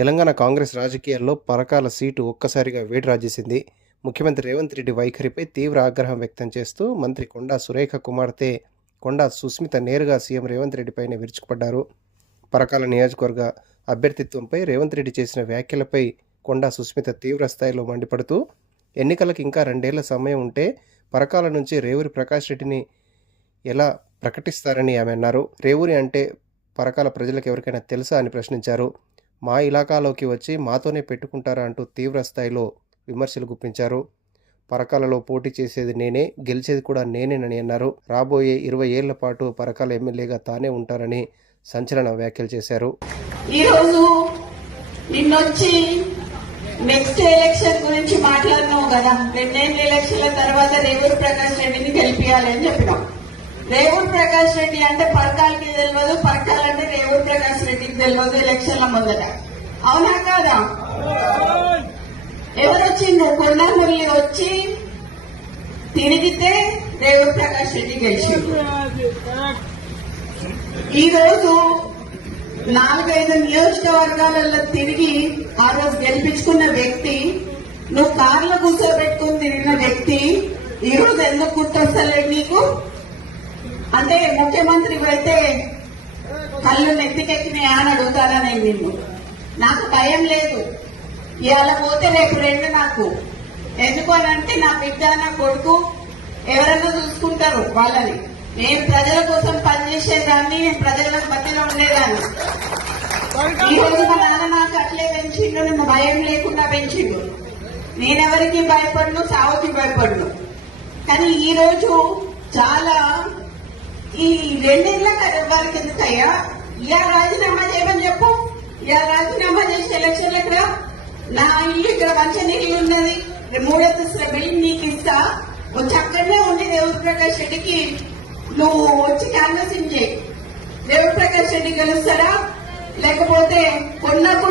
తెలంగాణ కాంగ్రెస్ రాజకీయాల్లో పరకాల సీటు ఒక్కసారిగా వేడి రాజేసింది. ముఖ్యమంత్రి రేవంత్ రెడ్డి వైఖరిపై తీవ్ర ఆగ్రహం వ్యక్తం చేస్తూ మంత్రి కొండా సురేఖ కుమార్తె కొండా సుస్మిత నేరుగా సీఎం రేవంత్ రెడ్డిపైనే విరుచుకుపడ్డారు. పరకాల నియోజకవర్గ అభ్యర్థిత్వంపై రేవంత్ రెడ్డి చేసిన వ్యాఖ్యలపై కొండా సుస్మిత తీవ్ర స్థాయిలో మండిపడుతూ ఎన్నికలకు ఇంకా 2 ఏళ్ల సమయం ఉంటే పరకాల నుంచి రేవూరి ప్రకాష్ రెడ్డిని ఎలా ప్రకటిస్తారని ఆమె అన్నారు. రేవూరి అంటే పరకాల ప్రజలకు ఎవరికైనా తెలుసా అని ప్రశ్నించారు. మా ఇలాకాలోకి వచ్చి మాతోనే పెట్టుకుంటారా అంటూ తీవ్ర స్థాయిలో విమర్శలు గుప్పించారు. పరకాలలో పోటీ చేసేది నేనే, గెలిచేది కూడా నేనేనని అన్నారు. రాబోయే 20 ఏళ్ల పాటు పరకాల ఎమ్మెల్యేగా తానే ఉంటారని సంచలన వ్యాఖ్యలు చేశారు. ఈరోజు నిన్నొచ్చి నెక్స్ట్ ఎలక్షన్ గురించి మాట్లాడినావు కదా, 2 ఎలక్షన్ల తర్వాత రేవూరి ప్రకాష్ రెడ్డిని గెలిపియాలని చెప్పినాం. రేవూరి ప్రకాష్ రెడ్డి అంటే పరకాలకి తెలియదు, పరకాలంటే రేవూరి ప్రకాష్ రెడ్డికి తెలియదు ఎలక్షన్ల ముందట. అవునా కాదా? ఎవరొచ్చిండు? కొండా మురళి వచ్చి తిరిగితే రేవూరి ప్రకాష్ రెడ్డి గెలిచిండు. ఈ రోజు 4-5 నియోజకవర్గాలలో తిరిగి ఆ రోజు గెలిపించుకున్న వ్యక్తి, నువ్వు కార్లో కూర్చోబెట్టుకుని తిరిగిన వ్యక్తి ఈ రోజు ఎందుకు గుర్తొస్తలేదు నీకు? అంటే ముఖ్యమంత్రి అయితే కళ్ళు నెత్తికెక్కినాయా అని అడుగుతారా నేను నిన్ను? నాకు భయం లేదు. ఇవాళ పోతే రేపు 2 నాకు. ఎందుకు అని అంటే నా బిడ్డ నా కొడుకు ఎవరన్నా చూసుకుంటారు వాళ్ళని. నేను ప్రజల కోసం పనిచేసేదాన్ని, నేను ప్రజల మధ్యలో ఉండేదాన్ని. ఈ రోజు మా నాన్న నాకు అట్లే పెంచిండు, నిన్ను భయం లేకుండా పెంచిండు. నేనెవరికి భయపడను, సావుకి భయపడను. కానీ ఈ రోజు చాలా ఈ 2 ఏళ్ల వారికి ఎందుకయ్యా ఇలా రాజీనామా చేయమని చెప్పు. ఇలా రాజీనామా చేసి ఎలక్షన్లు ఇక్కడ నా ఇల్లు ఇక్కడ మంచినీళ్ళు ఉన్నది, 3 అంతస్తుల బిల్డింగ్ నీకు ఇస్తా, వచ్చి అక్కడనే ఉండి రేవూరి ప్రకాష్ రెడ్డికి నువ్వు వచ్చి క్యాన్వసింగ్ చేయి. రేవూరి ప్రకాష్ రెడ్డి గెలుస్తారా? లేకపోతే కొండకు